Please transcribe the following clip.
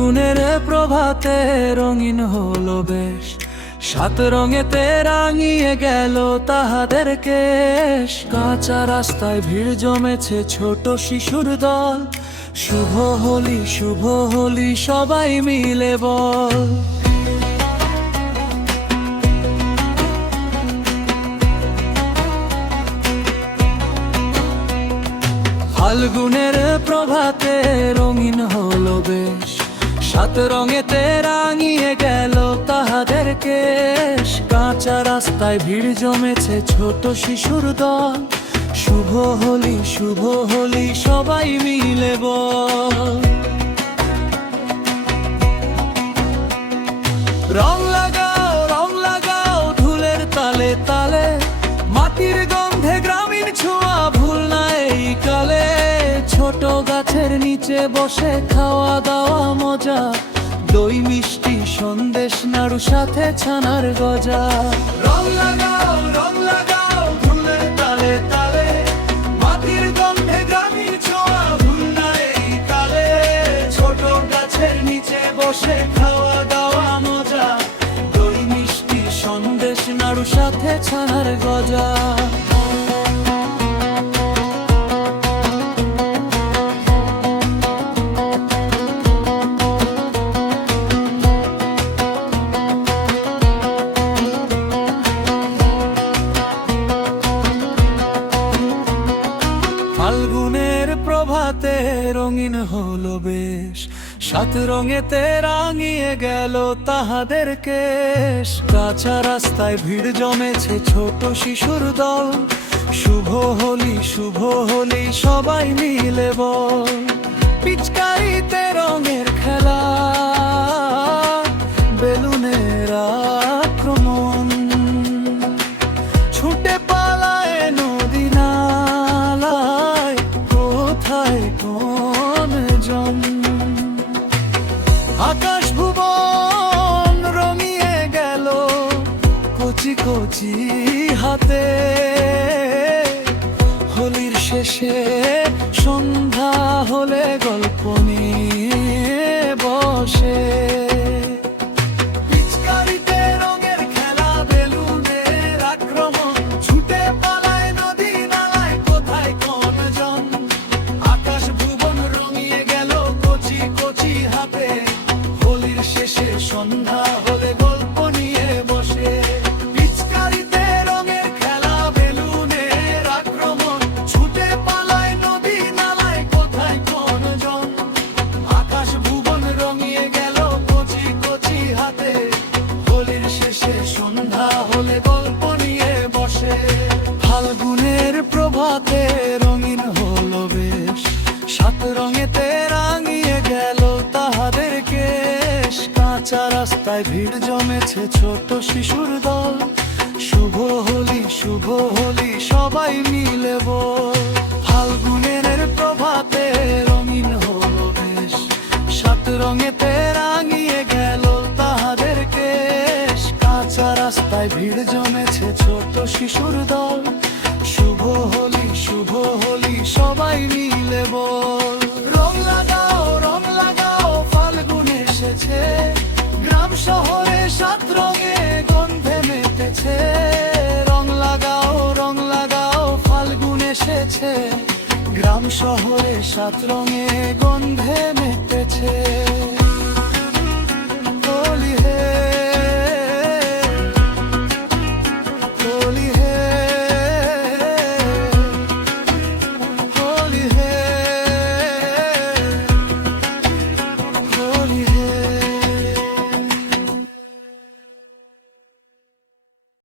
ফাল্গুনের প্রভাতে রঙিন হলো বেশ, সাত রঙেতে রাঙিয়ে গেল তাহাদের কেশ। কাঁচা রাস্তায় ভিড় জমেছে ছোট শিশুর দল, শুভ হোলি শুভ হোলি সবাই মিলে বল। ফাল্গুনের প্রভাতে রঙিন হলো বেশ, সাত রঙেতে রাঙিয়ে গেল তাহাদের কেশ। কাঁচা রাস্তায় ভিড় জমেছে ছোট শিশুর দল, শুভ হোলি সবাই মিলে বল। রং লাগাও ঢুলের তালে তালে, মাটির গন্ধে গ্রামীণ ছোঁয়া ভুল না এই কালে। ছোট গাছের নিচে বসে খাওয়া দাওয়া মজা, দই মিষ্টি সন্দেশ নাড়ু সাথে ছানার গজা। রং লাগাও ঢুলের তালে তালে, মাটির গন্ধে গ্রামীণ ছোঁয়া ভুল না এই কালে। ছোট গাছের নিচে বসে খাওয়া দাওয়া মজা, দই মিষ্টি সন্দেশ নাড়ু সাথে ছানার গজা। ফাল্গুনের প্রভাতে রঙিন হলো বেশ, সাত রঙেতে রাঙিয়ে গেল তাহাদের কেশ। কাঁচা রাস্তায় ভিড় জমেছে ছোট শিশুর দল, শুভ হোলি সবাই মিলে বল। পিচকারিতে রঙের খেলা, বেলুনের আক্রমণ, ছুটে পালায় নদী নালায়, কোথায় কোন জন। আকাশ ভুবন রঙিয়ে গেল কচি কচি হাতে, হোলির শেষে সন্ধ্যা হলে গল্প নিয়ে বসে। পিচকারিতে রঙের খেলা, বেলুনের আক্রমণ, ছুটে পালায় নদী নালায়, কোথায় কোন জন। আকাশ ভুবন রঙিয়ে গেল কচি কচি হাতে, হোলির শেষে সন্ধ্যা হলে গল্প নিয়ে বসে। পিচকারিতে রঙের খেলা, বেলুনের আক্রমণ, ছুটে পালায় নদী নালায়, কোথায় কোন জন। আকাশ ভুবন রঙিয়ে গেল কচি কচি হাতে, হোলির শেষে সন্ধ্যা হলে গল্প নিয়ে বসে। ফাল্গুনের প্রভাতে রঙিন হলো বেশ, সাত রঙেতে রাঙিয়ে গেল তাহাদের কেশ। কাঁচা রাস্তায় ভিড় জমেছে ছোট শিশুর দল, শুভ হোলি সবাই মিলে বল। ফাল্গুনের প্রভাতে রঙিন হলো বেশ, সাত রঙেতে রাঙিয়ে গেল তাহাদের কেশ। কাঁচা রাস্তায় ভিড় জমেছে ছোট শিশুর দল, শুভ হোলি সবাই মিলে বল। রং লাগাও ফাল্গুন এসেছে, গ্রাম শহরে সাত রঙে গন্ধে মেতেছে। রং লাগাও ফাল্গুন এসেছে, গ্রাম শহরে সাত রঙে গন্ধে মেতেছে।